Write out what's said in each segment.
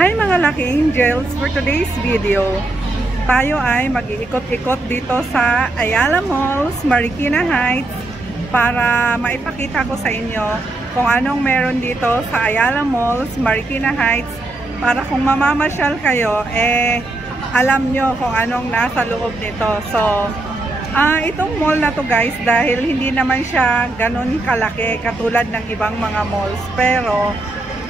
Hi mga Lucky Angels! For today's video, tayo ay mag-iikot-ikot dito sa Ayala Malls, Marikina Heights para maipakita ko sa inyo kung anong meron dito sa Ayala Malls, Marikina Heights para kung mamamasyal kayo, alam nyo kung anong nasa loob nito. So, itong mall na to guys, dahil hindi naman siya ganun kalaki katulad ng ibang mga malls, pero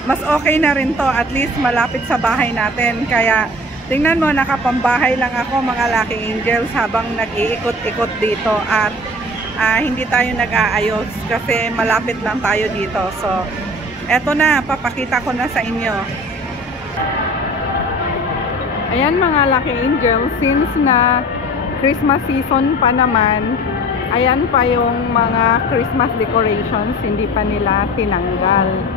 mas okay na rin to, at least malapit sa bahay natin. Kaya tingnan mo, nakapambahay lang ako mga Lucky Angels habang nag-iikot-ikot dito at hindi tayo nag-aayos kasi malapit lang tayo dito. So, eto na, papakita ko na sa inyo. Ayan mga Lucky Angels, since na Christmas season pa naman, ayan pa yung mga Christmas decorations, hindi pa nila tinanggal.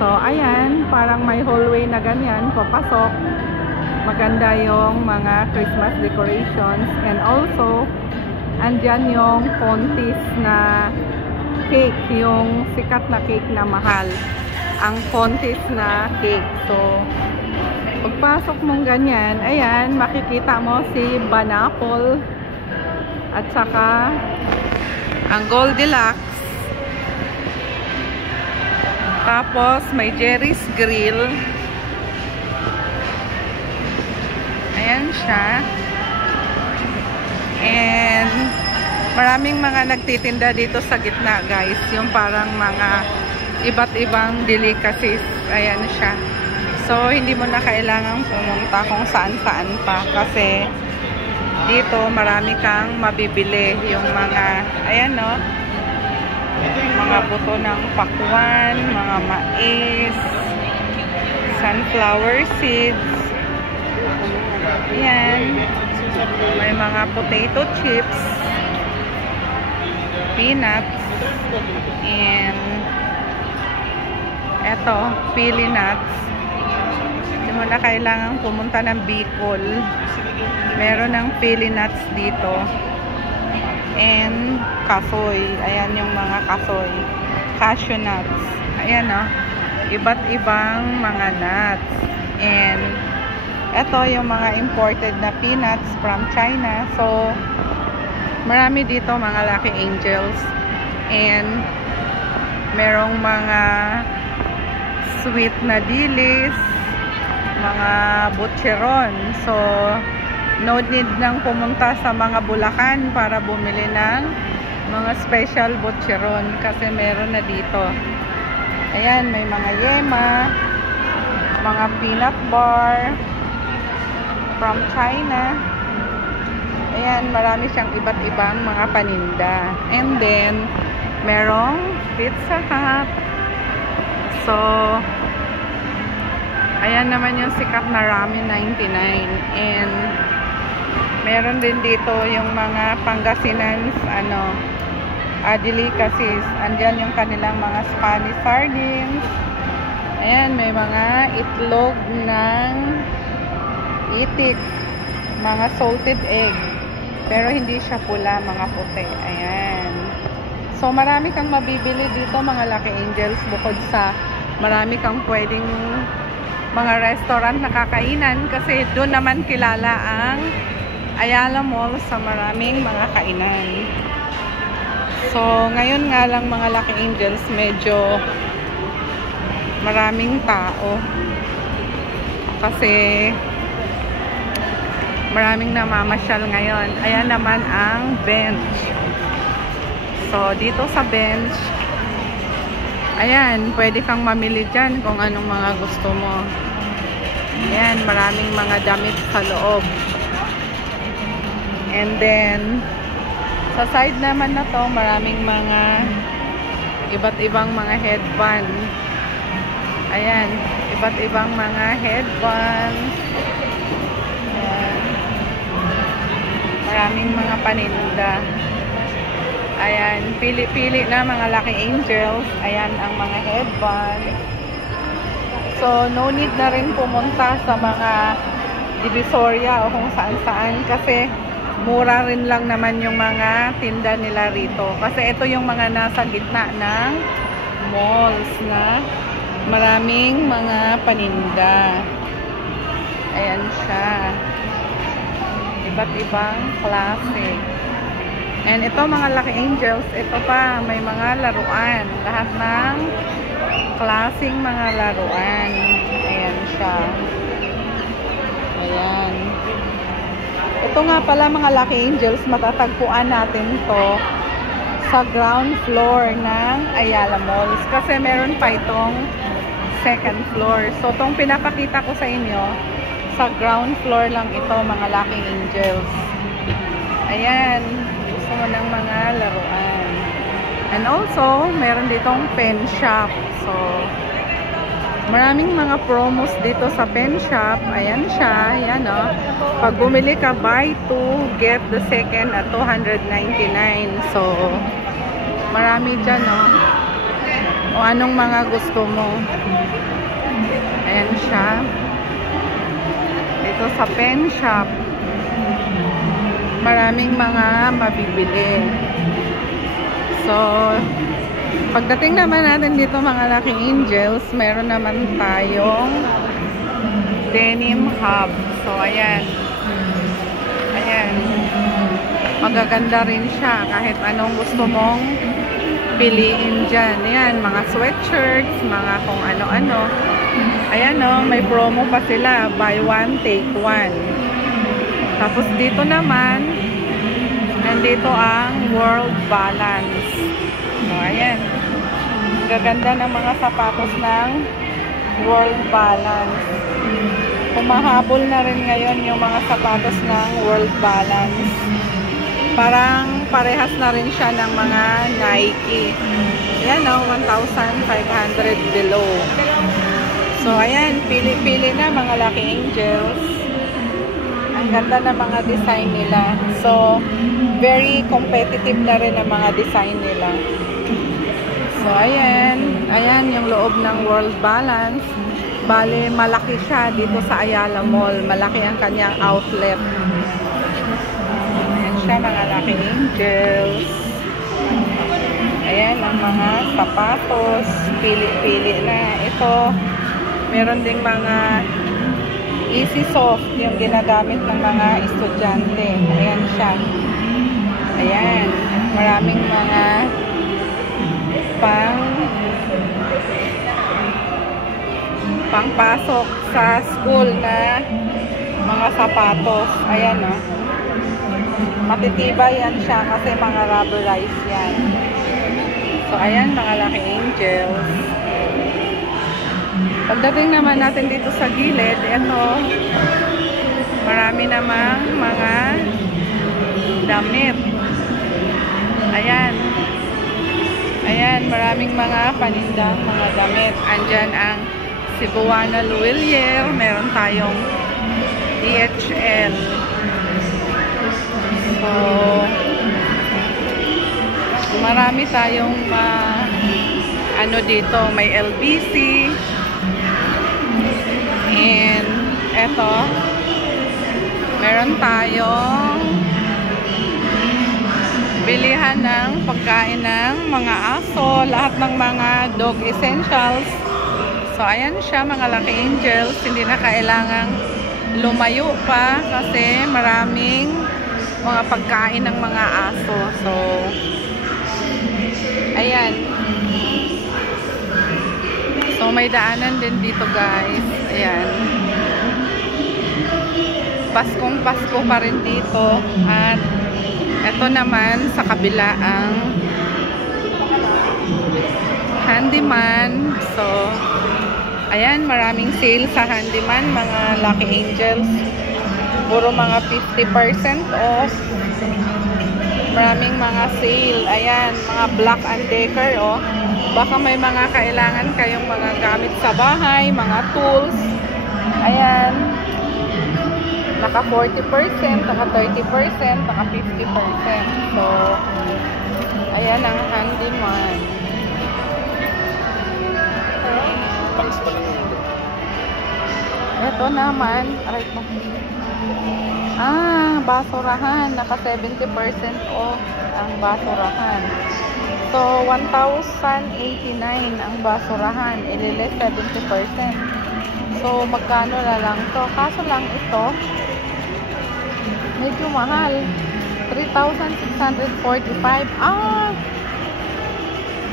So, ayan, parang may hallway na ganyan, papasok. Maganda yung mga Christmas decorations. And also, andyan yung Contis na cake, yung sikat na cake na mahal. Ang Contis na cake. So, pagpasok mong ganyan, ayan, makikita mo si Banapol at saka ang Goldilocks. Tapos, may Jerry's Grill. Ayan siya. And, maraming mga nagtitinda dito sa gitna, guys. Yung parang mga iba't ibang delicacies. Ayan siya. So, hindi mo na kailangang pumunta kung saan-saan pa. Kasi, dito, marami kang mabibili. Yung mga, ayan no, mga buto ng pakwan, mga mais, sunflower seeds. Ayan. May mga potato chips, peanuts, and eto, pili nuts. Hindi mo na kailangan pumunta ng Bicol. Meron ng pili nuts dito. And kasoy. Ayan yung mga kasoy. Cashew nuts. Ayan o. Iba't ibang mga nuts. And ito yung mga imported na peanuts from China. So, marami dito mga Lucky Angels. And merong mga sweet na dilis, mga butcheron. So, no need nang pumunta sa mga Bulacan para bumili ng mga special butcheron kasi meron na dito. Ayan, may mga yema, mga peanut bar from China. Ayan, marami siyang iba't ibang mga paninda. And then, merong Pizza Hut. So, ayan naman yung sikat na ramen 99. And meron din dito yung mga Pangasinan's delicacies. Andyan yung kanilang mga Spanish sardines. Ayan, may mga itlog ng itik, mga salted egg, pero hindi siya pula, mga puti. Ayan. So, marami kang mabibili dito mga Lucky Angels, bukod sa marami kang pwedeng mga restaurant na kakainan kasi doon naman kilala ang Ayala Mall sa maraming mga kainan. So, ngayon nga lang mga Lucky Angels, medyo maraming tao. Kasi maraming namamasyal ngayon. Ayan naman ang bench. So, dito sa bench, ayan, pwede kang mamili dyan kung anong mga gusto mo. Ayan, maraming mga damit sa loob. And then, sa side naman na to, maraming mga iba't ibang mga headband. Ayan, iba't ibang mga headband. Ayan. Maraming mga paninda. Ayan, pili-pili na mga Lucky Angels. Ayan ang mga headband. So, no need na rin pumunta sa mga Divisoria o kung saan-saan kasi mura rin lang naman yung mga tinda nila rito. Kasi ito yung mga nasa gitna ng malls na maraming mga paninda. Ayan siya. Iba't ibang klase. And ito mga Lucky Angels, ito pa, may mga laruan. Lahat ng klaseng mga laruan. Ayan siya. Ayan. Ito nga pala mga Lucky Angels, matatagpuan natin to sa ground floor ng Ayala Malls. Kasi meron pa itong second floor. So, itong pinapakita ko sa inyo, sa ground floor lang ito mga Lucky Angels. Ayan. Gusto mo ng mga laruan. And also, meron ditong pen shop. So, maraming mga promos dito sa pen shop. Ayan siya. Ayan o. Pag bumili ka, buy 2, get the second at 299. So, marami dyan o. O anong mga gusto mo. Ayan siya. Dito sa pen shop, maraming mga mabibili. So, pagdating naman natin dito mga Lucky Angels, meron naman tayong denim hub. So, ayan. Ayan. Magaganda rin siya kahit anong gusto mong piliin dyan. Ayan, mga sweatshirts, mga kung ano-ano. Ayan o, may promo pa sila. Buy one, take one. Tapos dito naman, nandito ang World Balance. So, ayan. Ang gaganda ng mga sapatos ng World Balance. Humahabol na rin ngayon yung mga sapatos ng World Balance. Parang parehas na rin siya ng mga Nike. Ayan o, 1,500 below. So, ayan. Pili-pili na mga Lucky Angels. Ang ganda ng mga design nila. So, very competitive na rin ang mga design nila. So, ayan. Ayan yung loob ng World Balance. Bale, malaki siya dito sa Ayala Mall. Malaki ang kanyang outlet. Ayan siya mga Lucky Angels. Ayan ang mga sapatos. Pili-pili na. Ito, meron ding mga Easy Soft yung ginagamit ng mga estudyante. Ayan siya. Ayan. Maraming mga pangpasok sa school na mga sapatos. Ayan o. Matitibay yan siya kasi mga rubberized yan. So, ayan mga Lucky Angels. Pagdating naman natin dito sa gilid, ito, marami namang mga damit. Ayan. Ayan, maraming mga panindang mga damit. Andyan ang Cebuana Luwilier. Meron tayong DHL. So, marami tayong ano dito, may LBC. And eto, meron tayong bilihan ng pagkain ng mga aso, lahat ng mga dog essentials. So, ayan siya mga Lucky Angels. Hindi na kailangang lumayo pa kasi maraming mga pagkain ng mga aso. So, ayan. So, may daanan din dito guys. Ayan. Paskong Pasko pa rin dito. At ito naman sa kabila ang handyman. So, ayan, maraming sale sa handyman, mga Lucky Angels. Puro mga 50% off. Maraming mga sale. Ayan, mga Black & Decker, oh. Baka may mga kailangan kayong mga gamit sa bahay, mga tools. Ayan. Naka 40%, naka 30%, naka 50%. So, ayan ang handyman. Ito naman, aray po. Basurahan. Naka 70% off ang basurahan. So, 1,089 ang basurahan. Ililis 70%. So, magkano na lang to? Kaso lang ito, medyo mahal. 3,645. Ah!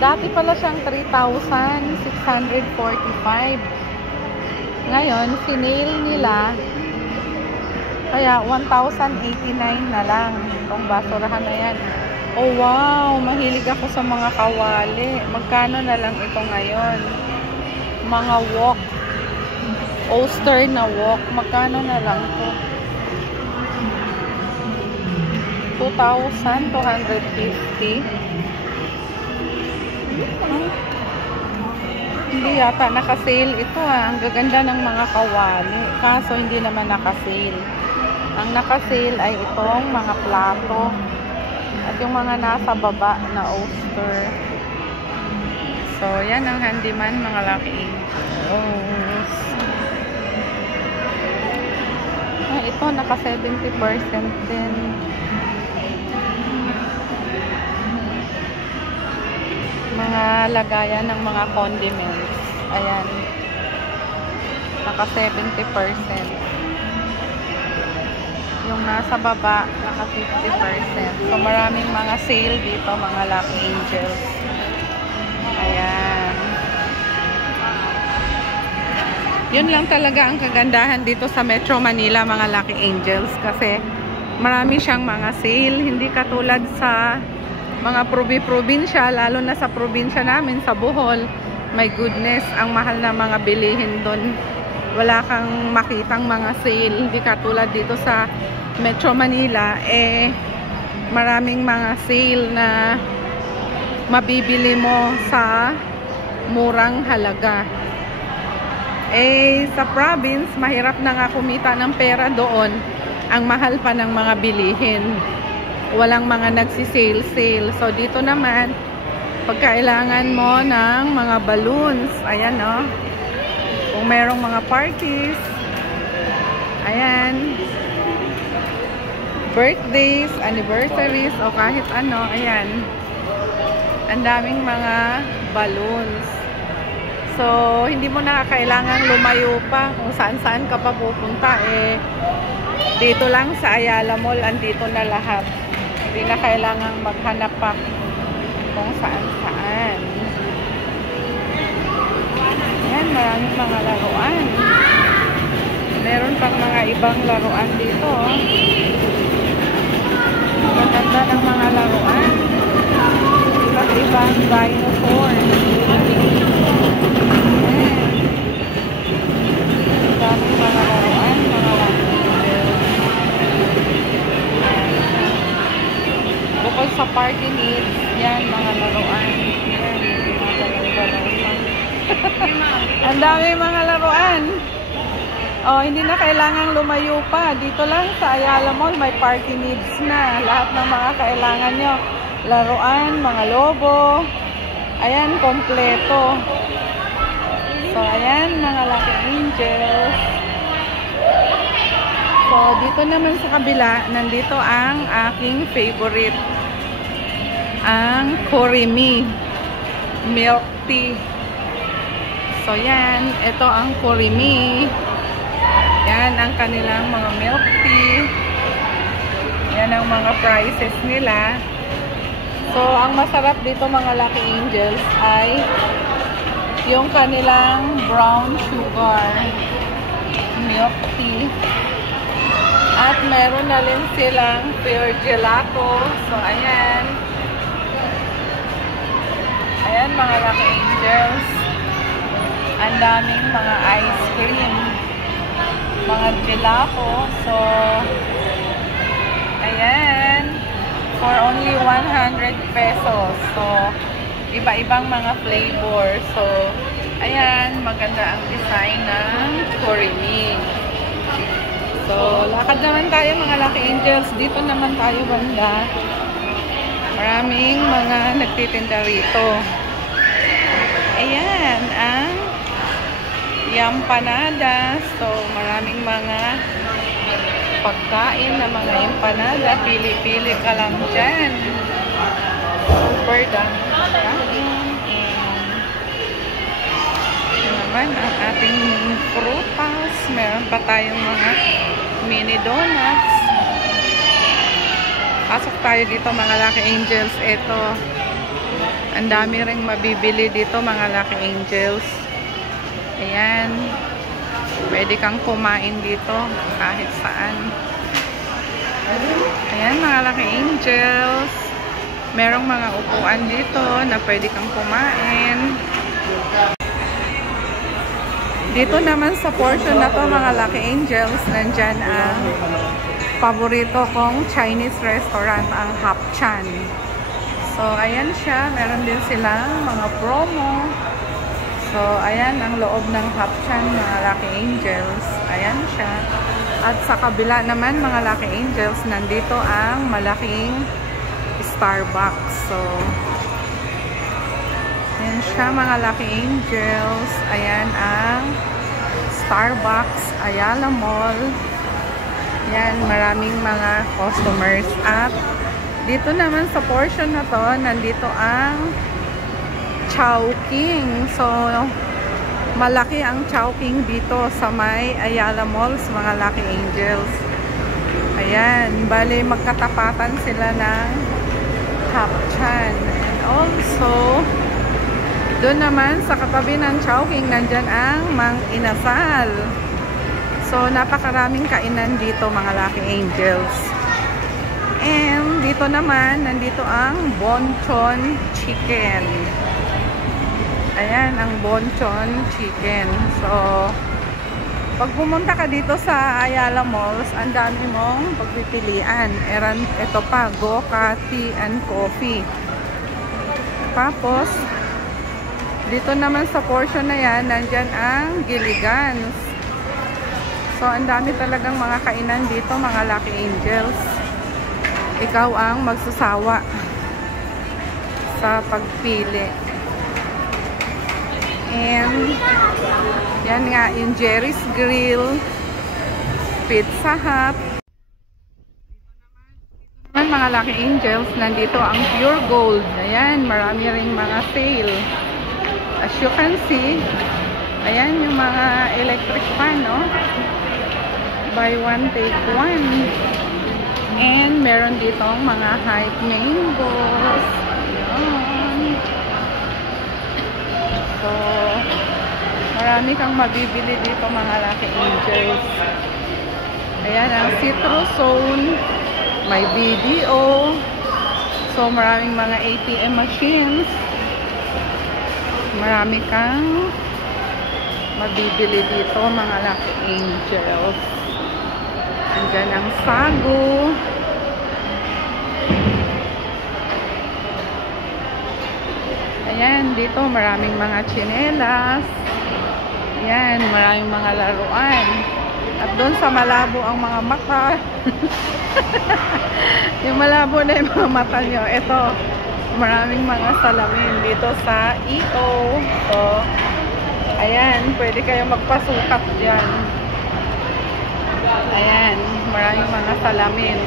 Dati pala siyang 3,645. Ngayon, sinale nila. Kaya, 1,089 na lang. Itong basurahan na yan. Oh, wow! Mahilig ako sa mga kawali. Magkano na lang ito ngayon? Mga wok. Oyster na wok. Magkano na lang ito? 2,250. Hindi yata naka-sale ito ah. Ang gaganda ng mga kawali. Kaso hindi naman naka-sale. Ang naka-sale ay itong mga plato. At yung mga nasa baba na oyster. So, yan ang handyman mga laki. Ah, ito naka 70% din. Mga lagayan ng mga condiments. Ayan. Naka 70%. Yung nasa baba, naka 50%. So, maraming mga sale dito, mga Lucky Angels. Ayan. Yun lang talaga ang kagandahan dito sa Metro Manila, mga Lucky Angels. Kasi, marami siyang mga sale. Hindi katulad sa mga probinsya, lalo na sa probinsya namin, sa Bohol. My goodness, ang mahal na mga bilihin doon. Wala kang makitang mga sale. Hindi katulad dito sa Metro Manila, maraming mga sale na mabibili mo sa murang halaga. Sa province, mahirap na nga kumita ng pera doon. Ang mahal pa ng mga bilihin. Walang mga nagsisale-sale. So, dito naman, pag kailangan mo ng mga balloons, ayan o. Kung merong mga parties, ayan. Birthdays, anniversaries, o kahit ano, ayan. Ang daming mga balloons. So, hindi mo na kailangang lumayo pa kung saan-saan ka pa pupunta. Dito lang sa Ayala Mall, andito na lahat. Hindi na kailangang maghanap pa kung saan-saan. Ayan, maraming mga laruan. Meron pang mga ibang laruan dito. Maganda ng mga laruan. Iba't ibang dinosaur. Daming mga laruan, mga bukod sa party needs, yan, mga laruan. Yan, ang daming mga laruan. Oh, hindi na kailangang lumayo pa. Dito lang sa Ayala Mall, may party needs na. Lahat ng mga kailangan nyo. Laruan, mga lobo. Ayan, kompleto. So, ayan, mga Lucky Angels. So, dito naman sa kabila, nandito ang aking favorite. Ang Kurimi Milk Tea. So, yan. Ito ang Kurimi. Yan ang kanilang mga milk tea. Yan ang mga prices nila. So, ang masarap dito mga Lucky Angels ay yung kanilang brown sugar milk tea. At meron na rin silang pure gelato. So, ayan. Ayan mga Lucky Angels. Ang daming mga ice cream. Mga gelato. So, ayan. For only 100 pesos. So, iba-ibang mga flavor. So, ayan. Maganda ang design ng Kurimi. So, lakad naman tayo mga Lucky Angels. Dito naman tayo banda. Maraming mga nagtitinda rito. Ayan. Ang empanadas. So, maraming mga pagkain na mga empanada. Pili-pili ka lang dyan. Super dami. pagkain. And ito naman ang ating prutas. Meron pa tayong mga mini donuts. Pasok tayo dito mga Lucky Angels. Ito, ang dami ring mabibili dito mga Lucky Angels. Ayan. Pwede kang kumain dito kahit saan. Ayan mga Lucky Angels. Merong mga upuan dito na pwede kang kumain. Dito naman sa portion na to mga Lucky Angels, nandyan ang paborito kong Chinese restaurant, ang Hapchan. So, ayan siya. Meron din silang mga promo. So, ayan ang loob ng Hapchan, mga Lucky Angels. Ayan siya. At sa kabila naman, mga Lucky Angels, nandito ang malaking Starbucks. So, ayan siya, mga Lucky Angels. Ayan ang Starbucks, Ayala Mall. Yan, maraming mga customers. At dito naman sa portion na to, nandito ang Chowking. So, malaki ang Chowking dito sa may Ayala Malls, mga Lucky Angels. Ayan, bale magkatapatan sila ng Hapchan. And also, doon naman sa katabi ng Chowking, nandyan ang Mang Inasal. So, napakaraming kainan dito mga Lucky Angels. And dito naman, nandito ang Bonchon Chicken. Ayan, ang Bonchon Chicken. So, pag pumunta ka dito sa Ayala Malls, ang dami mong pagpipilian. Ito pa, Goka Tea and Coffee. Tapos, dito naman sa portion na yan, nandyan ang Gilligan's. So, ang dami talagang mga kainan dito, mga Lucky Angels. Ikaw ang magsasawa sa pagpili. And, yan nga, yung Jerry's Grill, Pizza Hut. Naman, mga Lucky Angels, nandito ang Pure Gold. Ayan, marami ring mga sale. As you can see, ayan yung mga electric fan, no? Buy one, take one. And meron ditong mga hype mangoes. Ayan. So, marami kang mabibili dito mga Lucky Angels. Ayan ang Citrus Zone. May BDO. So, maraming mga ATM machines. Marami kang mabibili dito mga Lucky Angels. Andyan ang Sago. Ayan, dito maraming mga tsinelas. Ayan, maraming mga laruan. At doon sa malabo ang mga mata. Yung malabo na yung mga mata nyo. Ito, maraming mga salamin dito sa EO. So, ayan, pwede kayong magpasukat dyan. Ayan, maraming mga salamin.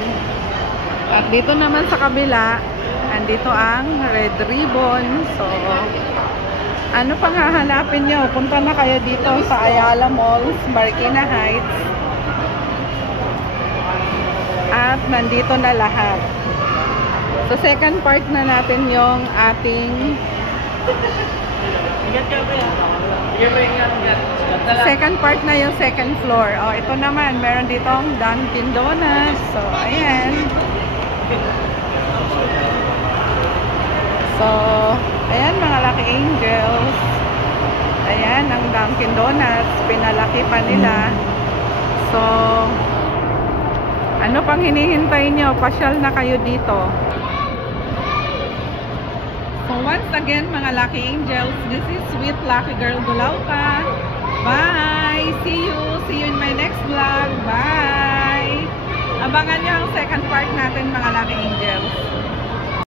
At dito naman sa kabila, andito ang Red Ribbon. So, ano pang hahanapin nyo? Punta na kayo dito sa Ayala Malls, Marikina Heights. At nandito na lahat. So, second part na natin yung ating second part na yung second floor. O, ito naman, meron ditong Dunkin Donuts. So, ayan. So, ayan mga Lucky Angels. Ayan, ang Dunkin Donuts. Pinalaki pa nila. So, ano pang hinihintay nyo? Pasyal na kayo dito. So, once again, mga Lucky Angels, this is Sweet Lucky Girl Gulauta. Bye! See you! See you in my next vlog. Bye! Abangan nyo ang second part natin, mga Lucky Angels.